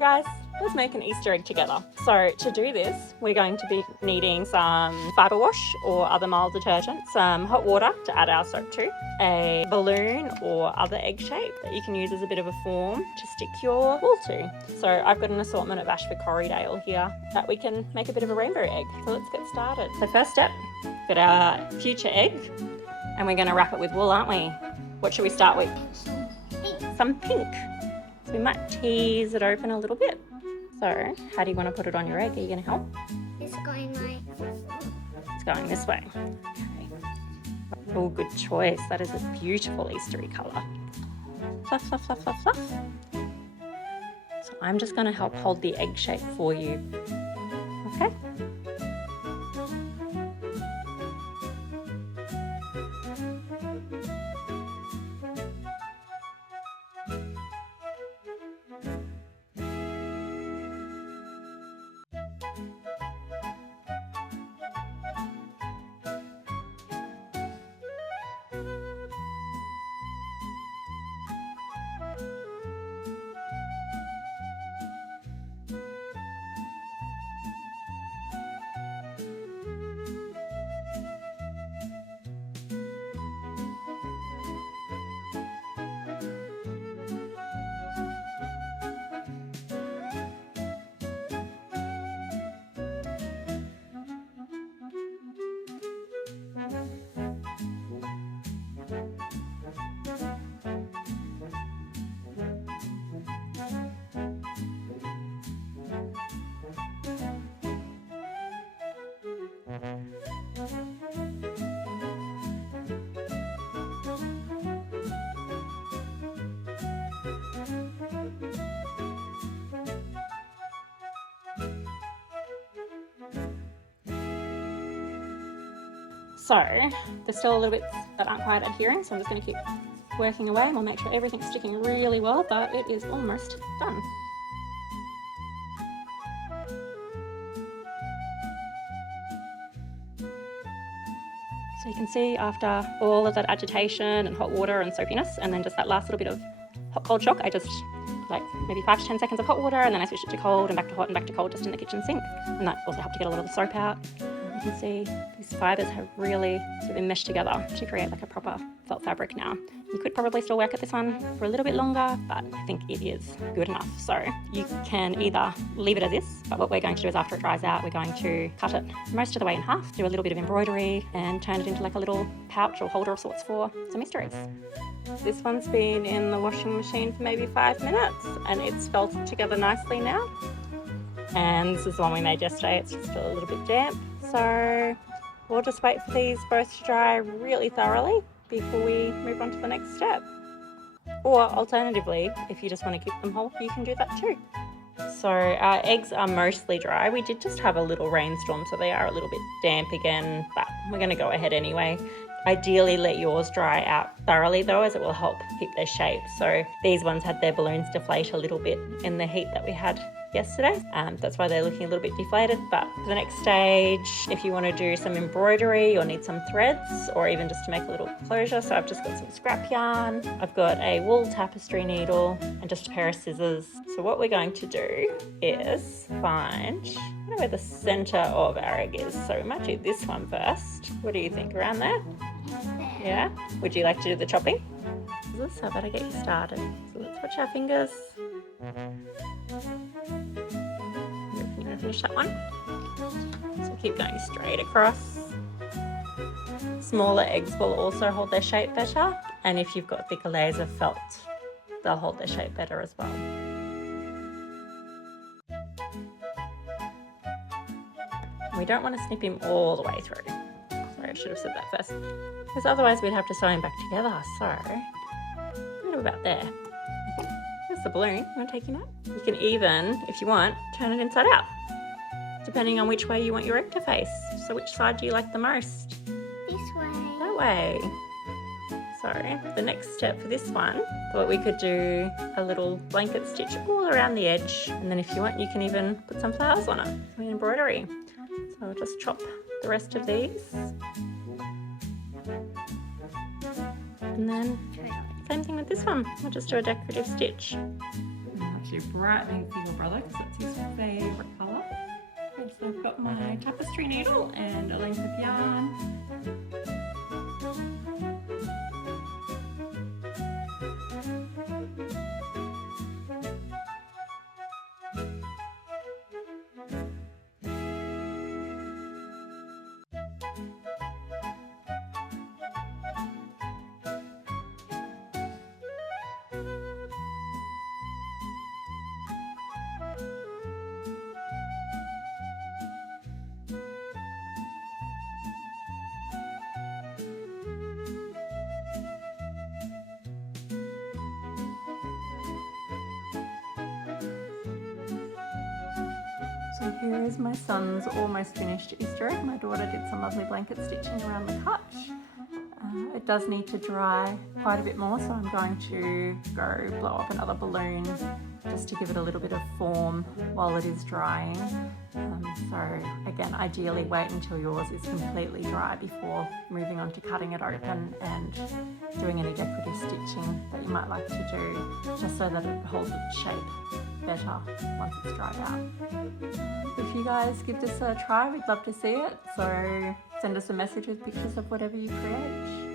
guys, let's make an Easter egg together. So to do this, we're going to be needing some fibre wash or other mild detergent, some hot water to add our soap to, a balloon or other egg shape that you can use as a bit of a form to stick your wool to. So I've got an assortment of Ashford Corriedale here that we can make a bit of a rainbow egg. So let's get started. So first step, got our future egg and we're going to wrap it with wool, aren't we? What should we start with? Some pink. So we might tease it open a little bit. So how do you want to put it on your egg? Are you going to help? It's going like... It's going this way. Okay. Oh, good choice. That is a beautiful Eastery colour. Fluff, fluff, fluff, fluff, fluff. So I'm just going to help hold the egg shape for you. Okay? So there's still a little bits that aren't quite adhering, so I'm just going to keep working away and we'll make sure everything's sticking really well, but it is almost done. So you can see after all of that agitation and hot water and soapiness and then just that last little bit of hot cold shock, I just like maybe 5 to 10 seconds of hot water and then I switched it to cold and back to hot and back to cold just in the kitchen sink. And that also helped to get a lot of the soap out. You can see these fibres have really sort of enmeshed together to create like a proper felt fabric now. You could probably still work at this one for a little bit longer, but I think it is good enough. So you can either leave it as is, but what we're going to do is after it dries out, we're going to cut it most of the way in half, do a little bit of embroidery and turn it into like a little pouch or holder of sorts for some Easter eggs. This one's been in the washing machine for maybe 5 minutes and it's felted together nicely now. And this is the one we made yesterday, it's just still a little bit damp. So we'll just wait for these both to dry really thoroughly before we move on to the next step. Or alternatively, if you just want to keep them whole, you can do that too. So our eggs are mostly dry. We did just have a little rainstorm, so they are a little bit damp again, but we're going to go ahead anyway. Ideally let yours dry out thoroughly though, as it will help keep their shape. So these ones had their balloons deflate a little bit in the heat that we had yesterday. That's why they're looking a little bit deflated. But for the next stage, if you want to do some embroidery or need some threads or even just to make a little closure, so I've just got some scrap yarn, I've got a wool tapestry needle and just a pair of scissors. So what we're going to do is find where the centre of our egg is. So we might do this one first. What do you think, around there? Yeah? Would you like to do the chopping? So I better get you started. So let's watch our fingers. You're going to finish that one. So keep going straight across. Smaller eggs will also hold their shape better, and if you've got thicker layers of felt, they'll hold their shape better as well. We don't want to snip him all the way through. Sorry, I should have said that first, because otherwise we'd have to sew him back together. So, what about there? There's the balloon. You want to take him out? You can even, if you want, turn it inside out, depending on which way you want your egg to face. So which side do you like the most? This way. That way. So the next step for this one, thought we could do a little blanket stitch all around the edge, and then if you want, you can even put some flowers on it, some embroidery. So I'll just chop the rest of these. And then same thing with this one. I'll just do a decorative stitch. to brightening for your brother because it's his favourite colour. Okay, so I've got my tapestry needle and a length of yarn. So here is my son's almost finished Easter egg. My daughter did some lovely blanket stitching around the hutch. It does need to dry quite a bit more, so I'm going to go blow up another balloon just to give it a little bit of form while it is drying. So again, ideally wait until yours is completely dry before moving on to cutting it open and doing any decorative stitching that you might like to do, just so that it holds its shape better once it's dried out. If you guys give this a try, we'd love to see it, so send us a message with pictures of whatever you create.